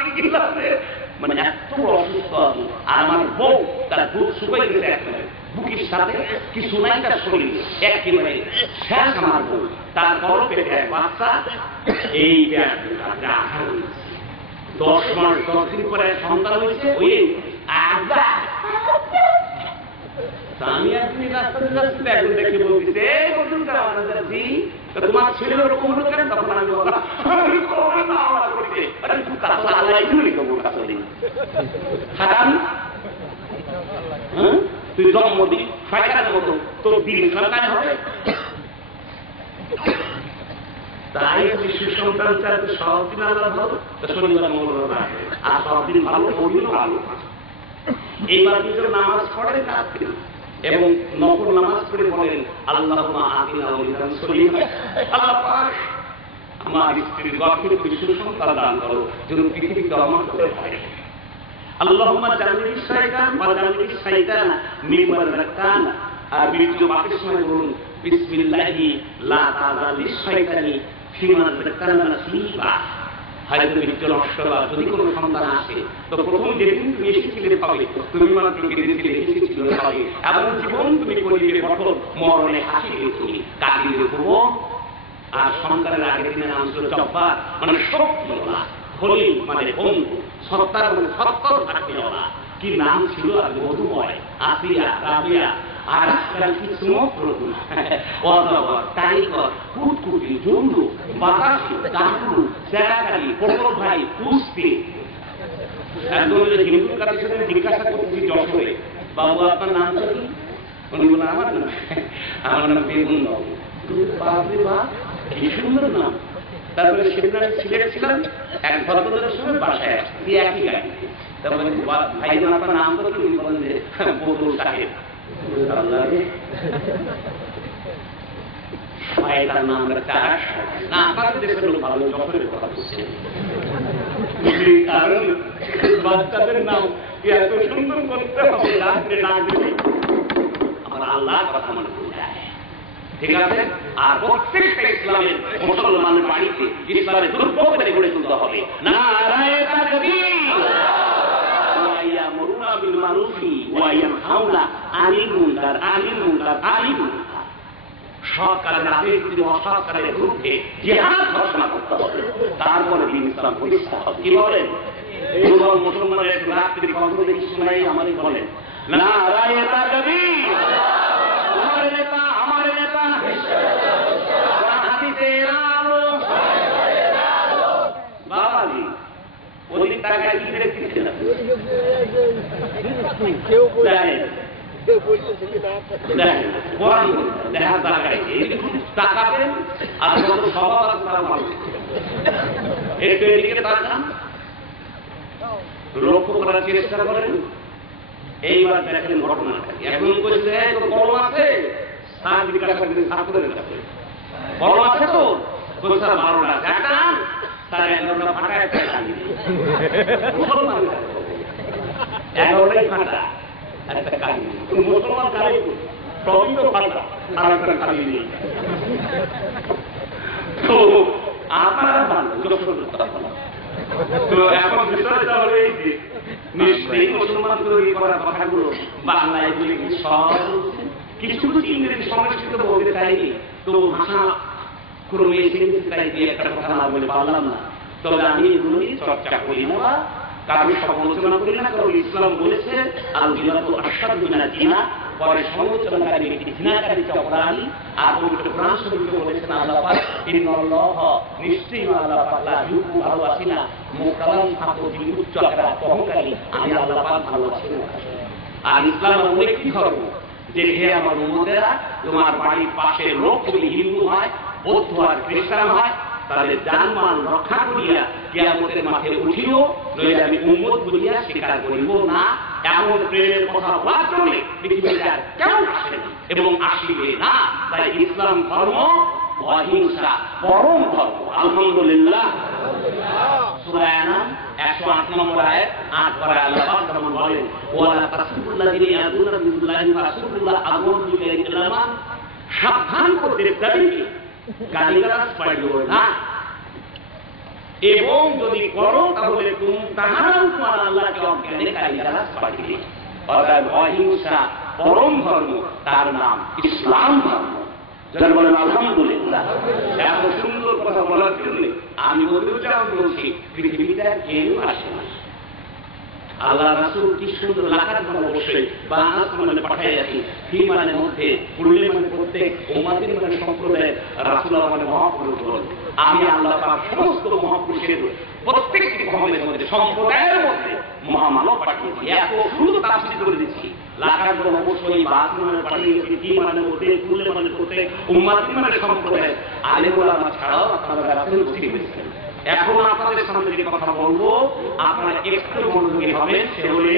মানে এত অসুস্থ, আর আমার বউ তার দুধ শুকাই গেছে একেবারে, বুকের সাথে কিছু নাই তার শরীর, একেবারে শেষ আমার বউ। তার বড় পেটে বাচ্চা, এই 10 মাস 10 দিন পরে সন্তান হয়েছে। ওই আমি একদিন রাস্তাতে যাচ্ছি, একজন দেখে বলতেছে তোমার ছেলের ওরকম হলো কেন? তখন আমি বললাম তুই জন্মদিন শয়তানের মতো তোর দিন কাজ হবে। তাই সুসন্তান চায় সব দিন আল্লাহ ভালো, শনিবার মঙ্গলবার আর সব দিন ভালো, ওদিন ভালো। এইবার নিজের নামাজ পড়ে রাত্রি এবং নফল নামাজ পড়ে বলেন আল্লাহুম্মা আতিনা ওয়ালিদান সলিহা, আল্লাহ পাক আমার স্ত্রীর গর্ভে তুমি সুসন্তান দান করো যেন পৃথিবীতে আমার হতে পারে। আল্লাহুম্মা জান্নিবি শাইতান ওয়া জান্নিবি শাইতানা মিম্মা রাযাকতানা। আর বীর্য বাপের সময় বলুন বিসমিল্লাহি লা তাযালিশ শাইতানি ফিমা রাযাকতানা নাসিবা। হয়তো মৃত্যু নষ্ট বা যদি কোনো সন্তান আসে তো প্রথম যেদিন তুমি এসেছিলে পাবে তুমি মাত্র কেঁদেছিলে এসেছিল পাবে এবং জীবন তুমি করিবে কঠোর মরণে হাসিবে তুমি কাঁদিবে ভুবন। আর সন্তানের আগের দিনের নাম ছিল জব্বার মানে শক্তিওয়ালা, খলিল মানে বন্ধু, সত্তার মানে সত্তর থাকতেওয়ালা। কি নাম ছিল আর মধুময়, আসিয়া, রাবিয়া। আর আজকাল কি সুমপ্রভু, অজগর, টাইগর, কুটকুটি, জন্ডু, বাতাসি, কাকুরু, চেরাকালি, পটল ভাই, কুস্তি। একদম হিন্দু কাদের সাথে জিজ্ঞাসা করছি যশোরে, বাবু আপনার নাম কি? উনি বলেন আমার নাম বেগুন বাবু। বাপরে বাপ, কি সুন্দর নাম। তারপরে সেদিন আমি সিলেট ছিলাম, এক ভদ্রলোকের সঙ্গে বাসায় আসছি একই গাড়িতে। তারপরে ভাই আপনার নাম তো কি? বলেন যে বদরুল সাহেব। তার নাম চাষ না, আপনাদের দেশের লোক ভালো যশোরের কথা বলছে। কারণ বাচ্চাদের নাম এত সুন্দর করতে হবে, রাত্রে না দিলে আমার আল্লাহর কথা মনে পড়ে যায়। ঠিক আছে? আর প্রত্যেকটা ইসলামের মুসলমানের বাড়িতে ইসলামের দুর্ভোগ করে গড়ে তুলতে হবে। নারায়ে তাকবীর, ওয়া ইয়ামুরুনা বিল মারুফি ওয়া ইয়ানহাউনা আনিল মুনকার, আনিল মুনকার, আনিল মুনকার। সৎ কাজের আদেশ দিয়ে অসৎ কাজের বিরুদ্ধে জিহাদ ঘোষণা করতে হবে, তারপরে দ্বীন ইসলাম প্রতিষ্ঠা হবে। কি বলেন? দুর্বল মুসলমানের রাত্রি কণ্ঠ দেখি শোনাই আমাদের বলেন নারায়ে তাকবীর, আমার নেতা, আমার নেতা, হাদিসের আলো। বাবাজি ওদিক টাকায় কি দেখতেছেন? দেখা টাকায় টাকাবেন আর যত স্বভাব আছে তারা মানুষ একটু এদিকে তাকান, লক্ষ্য করার চেষ্টা করেন। এইবার দেখেন ঘটনাটা এখন বলছে কলম আছে ছাত্রদের কাছে, কলম আছে তো 12টা একটা তার 11টা ফাঁকা, একটা 11টাই ফাঁকা, একটা কালি। মুসলমান কালি সবই তো ফাঁকা, আর একটা কালি নেই। তো আপনারা তো এখন বিষয় তাহলে এই যে নিশ্চয়ই মুসলমান তৈরি করার কথাগুলো বাংলায় বলে কি সব কিছু কিছু ইংরেজি সংস্কৃত বলতে চাইনি, তো ভাষা ক্রমে তাই দিয়ে একটা কথা না বলে পারলাম না। তবে আমি এগুলো নিয়ে চর্চা করি না বা কারোর সমালোচনা করি না, কারণ ইসলাম বলেছে আল জিনাতু আশাদ্দু মিনাজ জিনা, পরে সমালোচনাকারী ব্যক্তি জিনাকারী অপরাধী। আর পবিত্র কোরআন শরীফে বলেছেন আল্লাহ পাক ইন্নাল্লাহ, নিশ্চয়ই আল্লাহ পাক লা ইউহিব্বু, ভালোবাসি না মুকাল্লাম ফাকুদি, উচ্চ আকার অহংকারী, আমি আল্লাহ পাক ভালোবাসি না। আর ইসলাম এমন একটি ধর্ম যে হে আমার উম্মতেরা, তোমার বাড়ির পাশের লোক যদি হিন্দু হয়, বৌদ্ধ আর খ্রিস্টান হয়, তাদের জানমাল রক্ষা করিয়া কিয়ামতের মাঠে উঠিও, নইলে আমি উম্মত বলিয়া স্বীকার করিব না। এমন প্রেমের কথা বলার জন্য পৃথিবীতে আর কেউ আসে না এবং আসিবে না। তাই ইসলাম ধর্ম অহিংসা পরম ধর্ম। আলহামদুলিল্লাহ। সূরা আনাম 108 নম্বর আয়াত 8 পারা আল্লাহ পাক যেমন বলেন ওয়ালা তাসুবুল্লাযিনা ইয়াদুনা বিল্লাহি ফাসুবুল্লাহ আযওয়াজু ইলাইহিল্লাহ, সাবধান করতে তাদেরকে গালিগালাজ পাইও না, এবং যদি করো তাহলে তুমি তাহারাও তোমার আল্লাহকে অজ্ঞানে গালিগালাজ পাইবে। অর্থাৎ অহিংসা পরম ধর্ম, তার নাম ইসলাম ধর্ম। যারা বলেন আলহামদুলিল্লাহ। এত সুন্দর কথা বলার জন্য আমি বলতেও চাও বলছি পৃথিবীতে আর কেউ আসে না। আল্লাহ রাসূল কি সুন্দর লাখার মানে অবশ্যই বা আসমানে পাঠাইয়াছি, ফি মানে মধ্যে, কুল্লি মানে প্রত্যেক, উম্মতিন মানে সম্প্রদায়, রাসূলুল্লাহ মানে মহাপুরুষ। আমি আল্লাহ পাক সমস্ত মহাপুরুষের প্রত্যেকটি কওমের মধ্যে, সম্প্রদায়ের মধ্যে মহামানব পাঠিয়েছি। এত সুন্দর তাফসীর করে দিচ্ছি। লাখার মানে অবশ্যই বা আসমানে পাঠিয়েছি, ফি মানে মধ্যে, কুল্লি মানে প্রত্যেক, উম্মতিন মানে সম্প্রদায়। আলেম ওলামা ছাড়াও আপনারা রাসূল বুঝতে পেরেছেন। এখন আপনাদের সামনে যে কথা বলবো আপনারা একটু মনোযোগী হবেন। সে হলে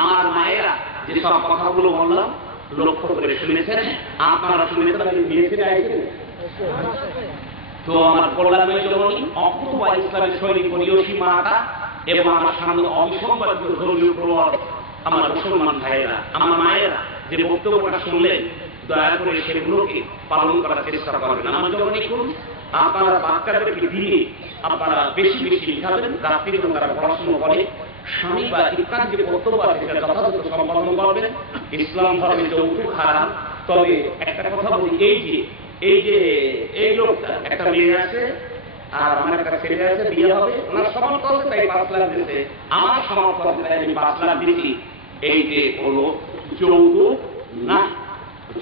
আমার মায়েরা যে সব কথাগুলো বললাম লক্ষ্য করে শুনেছেন, আপনারা শুনে দিয়েছেন আইছেন। তো আমার কল্যাণের জননী অকুতবা ইসলামের সৈনিক পরিয়সী মাতা এবং আমার সামনে অবিসংবাদিত ধর্মীয় প্রবল আমার মুসলমান ভাইয়েরা, আমার মায়েরা যে বক্তব্যটা শুনলেন, দয়া করে সেগুলোকে পালন করার চেষ্টা করবেন। আমার জননী করুন আপনারা বাচ্চাদেরকে দিয়ে আপনারা বেশি বেশি লিখাবেন, রাত্রি যখন তারা পড়াশোনা করে স্বামী বা ইত্যাদি যে কর্তব্য আছে সেটা যথাযথ সম্পাদন করবেন। ইসলাম ধর্মে যৌতুক হারাম। তবে একটা কথা বলি, এই লোকটা একটা মেয়ে আছে আর আমার একটা ছেলে আছে, বিয়ে হবে, ওনার সমর্থ আছে তাই 5 লাখ দিতে, আমার সমর্থ আছে তাই আমি 5 লাখ দিচ্ছি। এই যে হলো যৌতুক না।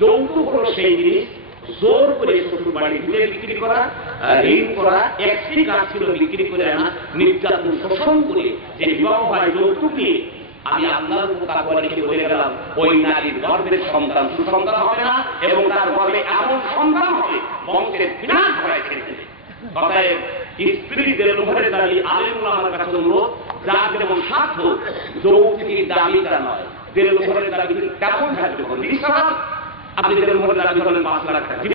যৌতুক হলো সেই জিনিস জোর করে শ্বশুর বাড়ি দিলে বিক্রি করা, ঋণ করা, একটি কাজ ছিল বিক্রি করে আনা, নির্যাতন শোষণ করে যে বিবাহ হয় যৌতুক নিয়ে। আমি আল্লাহর তাকওয়া রেখে বলে গেলাম, ওই নারীর গর্ভের সন্তান সুসন্তান হবে না এবং তার গর্ভে এমন সন্তান হবে বংশের বিনাশ হয়ে গেছে। অতএব স্ত্রীদের উপরে দাবি আলেম ওলামার কাছে অনুরোধ, যার যেমন স্বার্থ যৌতুকের দাবিটা নয়। দেড় উপরের দাবি কেমন থাকবে? আপনি দেড় উপরের দাবি করেন 5 লাখ টাকা